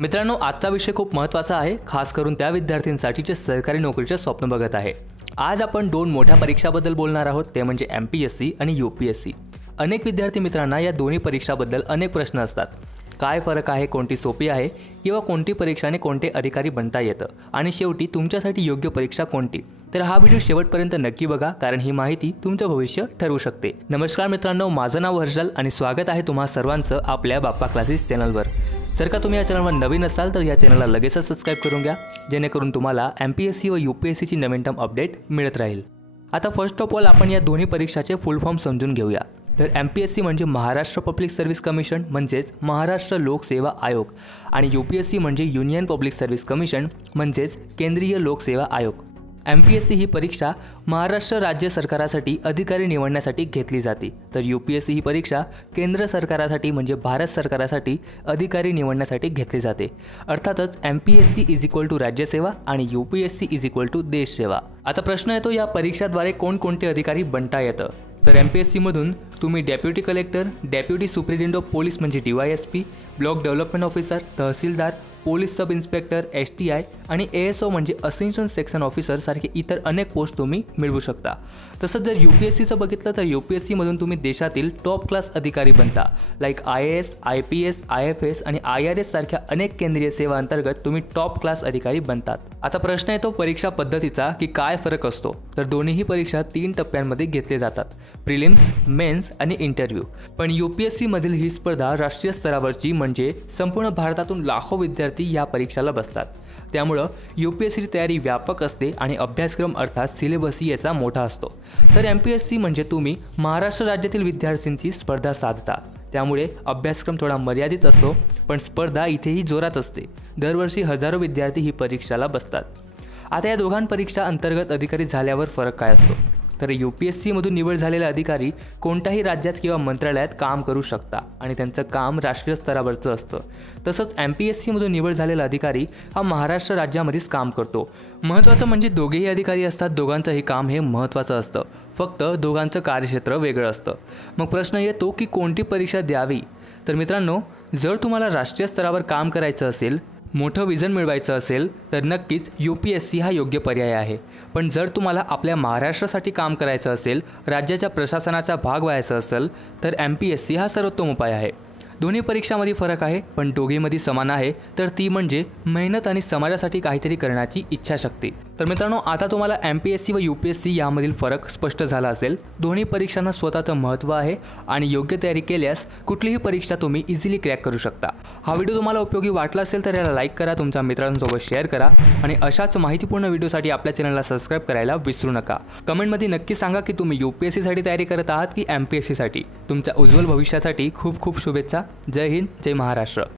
मित्रांनो, आजचा विषय खूप महत्त्वाचा आहे, खास करून त्या विद्यार्थ्यांसाठी जे सरकारी नोकरीचे स्वप्न बघत आहे। आज आपण दोन मोठ्या परीक्षाबद्दल बोलणार आहोत, ते म्हणजे MPSC आणि UPSC। अनेक विद्यार्थी मित्रांना या दोन्ही परीक्षाबद्दल अनेक प्रश्न असतात। काय फरक आहे, कोणती सोपी आहे किंवा कोणती परीक्षाने कोणते अधिकारी बनता येतं आणि शेवटी तुमच्यासाठी योग्य परीक्षा कोणती। तर हा व्हिडिओ शेवटपर्यंत नक्की बघा, कारण ही माहिती तुमचं भविष्य ठरवू शकते। नमस्कार मित्रांनो, माझं नाव हर्षल आणि स्वागत आहे तुम्हा सर्वांचं आपल्या बाप्पा क्लासेस चॅनलवर। जर का तुम्ही या चॅनलवर नवीन असाल तर या चॅनलला लगेचच सबस्क्राइब करून घ्या, जेणेकरून तुम्हाला MPSC व UPSC ची नवीन टर्म अपडेट मिळत राहील। आता फर्स्ट ऑफ ऑल आपण या दोन्ही परीक्षाचे फुल फॉर्म समजून घेऊया। तर MPSC म्हणजे महाराष्ट्र पब्लिक सर्व्हिस कमिशन म्हणजेच महाराष्ट्र लोक सेवा आयोग आणि UPSC म्हणजे युनियन पब्लिक सर्व्हिस कमिशन म्हणजेच केंद्रीय लोक सेवा आयोग। MPSC ही परीक्षा महाराष्ट्र राज्य सरकारासाठी अधिकारी निवडण्यासाठी घेतली जाते, तर UPSC ही परीक्षा केंद्र सरकारासाठी म्हणजे भारत सरकारासाठी अधिकारी निवडण्यासाठी घेतली जाते। अर्थातच MPSC = राज्यसेवा आणि UPSC = देशसेवा। आता प्रश्न येतो, या परीक्षाद्वारे कोणकोणते अधिकारी बनता येतं। तर MPSC मधून तुम्ही deputy collector, deputy superintendent of police म्हणजे DYSP, ब्लॉक डेव्हलपमेंट ऑफिसर, तहसीलदार, पोलीस सब इन्स्पेक्टर STI आणि ASO म्हणजे असिस्टंट सेक्शन ऑफिसर सारखे इतर अनेक पोस्ट तुम्ही मिळवू शकता। तसंच जर UPSCचं बघितलं तर UPSC मधून तुम्ही देशातील टॉप क्लास अधिकारी बनता, लाईक IAS, IPS, IFS आणि IRS सारख्या अनेक केंद्रीय सेवा अंतर्गत तुम्ही टॉप क्लास अधिकारी बनतात। आता प्रश्न येतो परीक्षा पद्धतीचा की काय फरक असतो। तर दोन्हीही परीक्षा 3 टप्प्यांमध्ये घेतले जातात, प्रिलिम्स, मेन्स आणि इंटरव्ह्यू। पण UPSC मधील ही स्पर्धा राष्ट्रीय स्तरावरची म्हणजे संपूर्ण भारतातून लाखो विद्यार्थी या परीक्षेला बसतात। त्यामुळे UPSC ची तयारी व्यापक असते आणि अभ्यासक्रम अर्थात सिलेबसही याचा मोठा असतो। तर MPSC म्हणजे तुम्ही महाराष्ट्र राज्यातील विद्यार्थ्यांची स्पर्धा साधता, त्यामुळे अभ्यासक्रम थोडा मर्यादित असतो, पण स्पर्धा इथेही जोरात असते। दरवर्षी हजारो विद्यार्थी ही परीक्षेला बसतात। आता या दोघां परीक्षा अंतर्गत अधिकारी झाल्यावर फरक काय असतो। तर UPSC मधून निवड झालेले अधिकारी कोणत्याही राज्यात किंवा मंत्रालयात काम करू शकता आणि त्यांचं काम राष्ट्रीय स्तरावरचं असतं। तसंच MPSC मधून निवड झालेला अधिकारी हा महाराष्ट्र राज्यामध्येच काम करतो। महत्त्वाचं म्हणजे दोघेही अधिकारी असतात, दोघांचंही काम हे महत्त्वाचं असतं, फक्त दोघांचं कार्यक्षेत्र वेगळं असतं। मग प्रश्न येतो की कोणती परीक्षा द्यावी। तर मित्रांनो, जर तुम्हाला राष्ट्रीय स्तरावर काम करायचं असेल, मोठं विजन मिळवायचं असेल तर नक्कीच UPSC हा योग्य पर्याय आहे। पण जर तुम्हाला आपल्या महाराष्ट्रासाठी काम करायचं असेल, राज्याच्या प्रशासनाचा भाग व्हायचं असेल तर MPSC हा सर्वोत्तम उपाय आहे। दोन्ही परीक्षांमध्ये फरक आहे, पण दोघींमध्ये समान आहे, तर ती म्हणजे मेहनत आणि समाजासाठी काहीतरी करण्याची इच्छाशक्ती। तर मित्रांनो, आता तुम्हाला MPSC व UPSC यामधील फरक स्पष्ट झाला असेल। दोन्ही परीक्षांना स्वतःचं महत्त्व आहे आणि योग्य तयारी केल्यास कुठलीही परीक्षा तुम्ही इझिली क्रॅक करू शकता। हा व्हिडिओ तुम्हाला उपयोगी वाटला असेल तर याला लाईक करा, तुमच्या मित्रांसोबत शेअर करा आणि अशाच माहितीपूर्ण व्हिडिओसाठी आपल्या चॅनलला सबस्क्राइब करायला विसरू नका। कमेंटमध्ये नक्की सांगा की तुम्ही UPSC साठी तयारी करत आहात की MPSC साठी। तुमच्या उज्ज्वल भविष्यासाठी खूप खूप शुभेच्छा। जय हिंद, जय महाराष्ट्र।